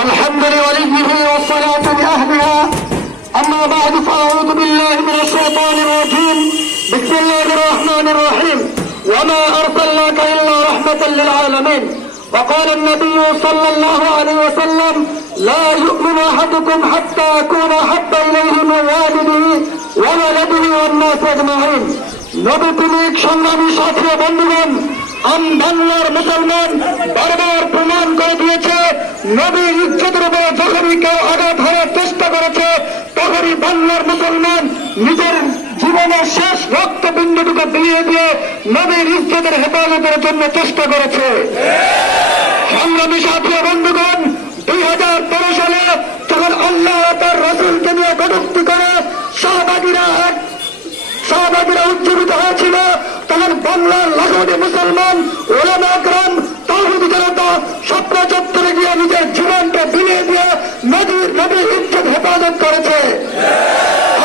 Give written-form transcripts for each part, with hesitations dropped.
الحمد لوليه والصلاة لأهلها. أما بعد فأعوذ بالله من الشيطان الرجيم. بسم الله الرحمن الرحيم. وما أرسلناك إلا رحمة للعالمين. وقال النبي صلى الله عليه وسلم لا يؤمن أحدكم حتى أكون أحب إليه من والده وولده والناس أجمعين. নবী প্রেমিক সংগ্রামী সাথী ও বন্ধুগণ, বাংলার মুসলমান বারবার প্রমাণ করে দিয়েছে নবীর ইজ্জতের উপরে যখনই কেউ আঘাত হানার চেষ্টা করেছে তখনই বাংলার মুসলমান নিজের জীবনের শেষ রক্তবিন্দুটুকু বিলিয়ে দিয়ে নবীর ইজ্জতের হেফাজতের জন্য চেষ্টা করেছে। সংগ্রামী সাথী ও বন্ধুগণ, 2013 সালে যখন আল্লাহ তার রাসূলকে নিয়ে কটূক্তি করে শাহবাগীরা উজ্জীবিত হয়েছিল, তখন বাংলার লাখোটি মুসলমান ওলামা একরাম তাওহীদি জনতা স্বপ্ন চত্বরে গিয়ে নিজের জীবনকে বিলিয়ে দিয়ে নবীর ইজ্জত হেফাজত করেছে।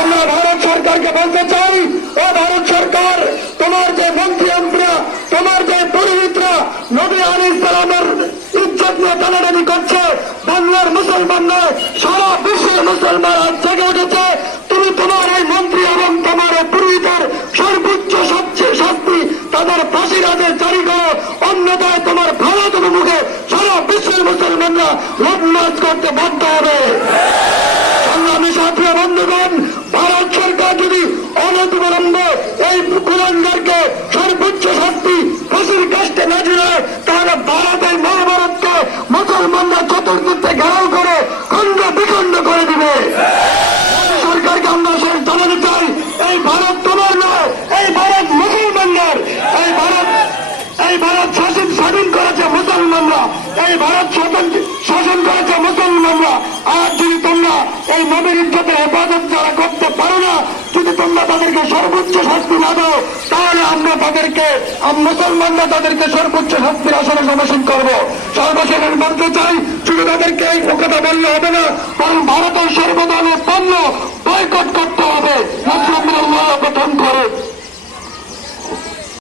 আমরা ভারত সরকারকে বলতে চাই, ও ভারত সরকার, তোমার যে মন্ত্রী এমপিরা, তোমার যে পুরোহিতরা নবী আলাইহিস সালামের ইজ্জত নিয়ে টানাটানি করছে, বাংলার মুসলমান নয় সারা বিশ্বের মুসলমান আজ জেগে উঠেছে। তুমি তোমার এই মন্ত্রী এবং তোমার পুরোহিতের সর্বোচ্চ শাস্তি তাদের ফাঁসির আদেশ জারি করো, অন্যথায় তোমার ভারতের মুখে সারা বিশ্বের মুসলমানরা লবনাজ করতে বাধ্য হবে। সংগ্রামী সাথী ও বন্ধুগণ, ভারত সরকার যদি অনতিবিলম্বে এই কুলাঙ্গারকে সর্বোচ্চ শাস্তি ফাঁসির কাস্টে না ঝুলায়, তাহলে ভারতের মহাভারতকে মুসলমানরা চতুর্দিকে ঘেরাও করে খণ্ড বিখণ্ড করে দিবে। সরকারকে আমরা শেষ জানাতে চাই, এই ভারত তোমার নয়, এই ভারত মুসলমানদের। এই ভারত স্বাধীন করেছে মুসলমানরা, এই ভারত শাসন করেছে মুসলমানরা। আর যদি তোমরা এই নবীর ইজ্জতের হেফাজত যারা করতে পারো না, যদি তোমরা তাদেরকে সর্বোচ্চ শাস্তি না দাও, তাহলে আমরা মুসলমানরা তাদেরকে সর্বোচ্চ শাস্তির আসনে সম্মুখীন করবো। সর্বশেষ বলতে চাই, শুধু তাদেরকে এই কথা বললে হবে না, কারণ ভারতের